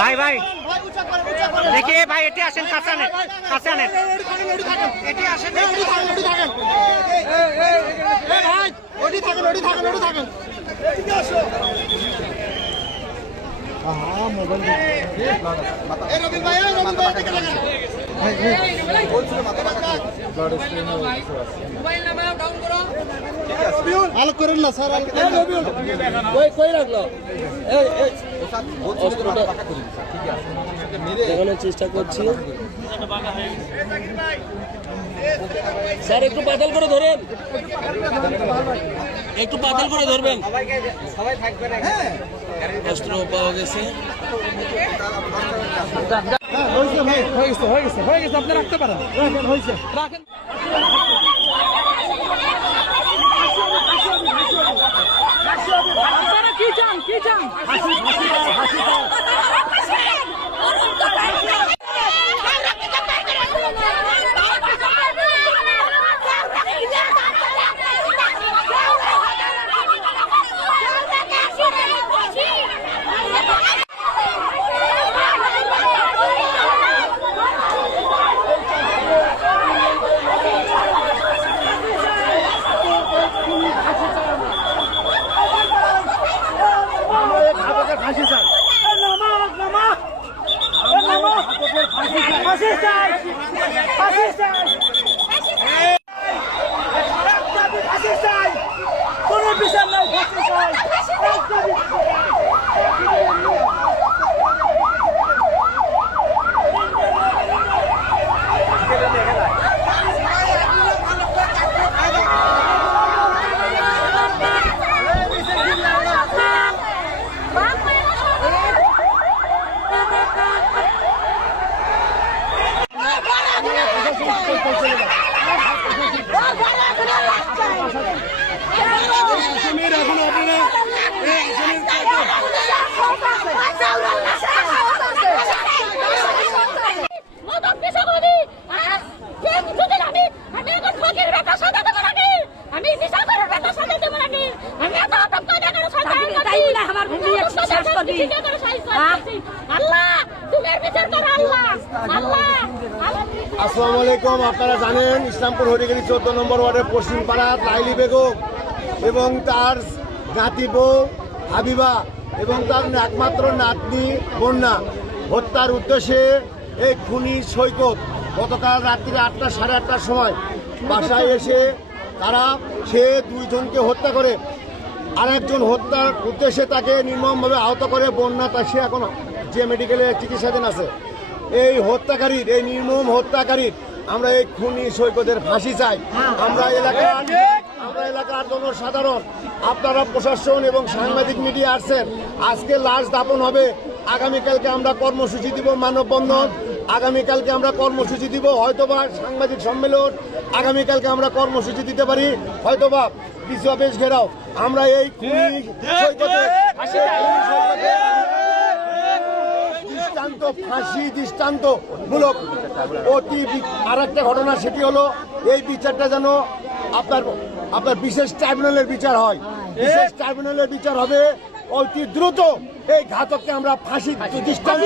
ভাই ভাই देखिए भाई এটি আসেন কাছে আনেন এটি আসেন ভাই ওটি থাকেন এদিকে আসো মোবাইল এই রবিন ভাই এদিকে লাগেন বলছিল মাথা পাকা blood screen mobile number down করো আলো করেন না স্যার কই রাখলো এই অস্ত্রটা পাকা করে দিন ঠিক আছে দেখানোর চেষ্টা করছি স্যার একটু পাতাল করে ধরেন সবাই থাকবে না অস্ত্র পাওয়া গেছে হয়ে গেছে আপনি রাখতে পারেন রাখেন কি চান আসসালামু আলাইকুম। আপনারা জানেন ইসলামপুর হরিগেরি 14 নম্বর ওয়ার্ডের পশ্চিম পাড়া লাইলি বেগম এবং তার নাতি বউ হাবিবা এবং তার একমাত্র নাতনি বন্যা হত্যার উদ্দেশ্যে এই খুনি সৈকত গতকাল রাত্রি 8টা সাড়ে 8টার সময় বাসায় এসে তারা সে দুইজনকে হত্যা করে আরেকজন হত্যার উদ্দেশ্যে তাকে নির্মমভাবে আহত করে বন্যা তা সে এখন যে মেডিকেলে চিকিৎসাধীন আছে। এই হত্যাকারীর এই নির্মম হত্যাকারীর আমরা এই খুনি সৈকতের ফাঁসি চাই। আমরা এলাকার জনসাধারণ আপনারা প্রশাসন এবং সাংবাদিক মিডিয়া আসছেন, আজকে লাশ দাপন হবে, আগামীকালকে আমরা কর্মসূচি দিব মানববন্ধন, আগামীকালকে আমরা কর্মসূচি দিব হয়তোবা সাংবাদিক সম্মেলন, আগামীকালকে আমরা কর্মসূচি দিতে পারি হয়তোবা কিছু অফিস ঘেরাও। আমরা এই খুনি সৈকতের ফাঁসি দৃষ্টান্তমূলক অতি আর একটা ঘটনা, সেটি হলো এই বিচারটা যেন আপনার বিশেষ ট্রাইব্যুনালের বিচার হয়। বিশেষ ট্রাইব্যুনালের বিচার হবে অতি দ্রুত। এই ঘাতককে আমরা ফাঁসি দৃষ্টান্ত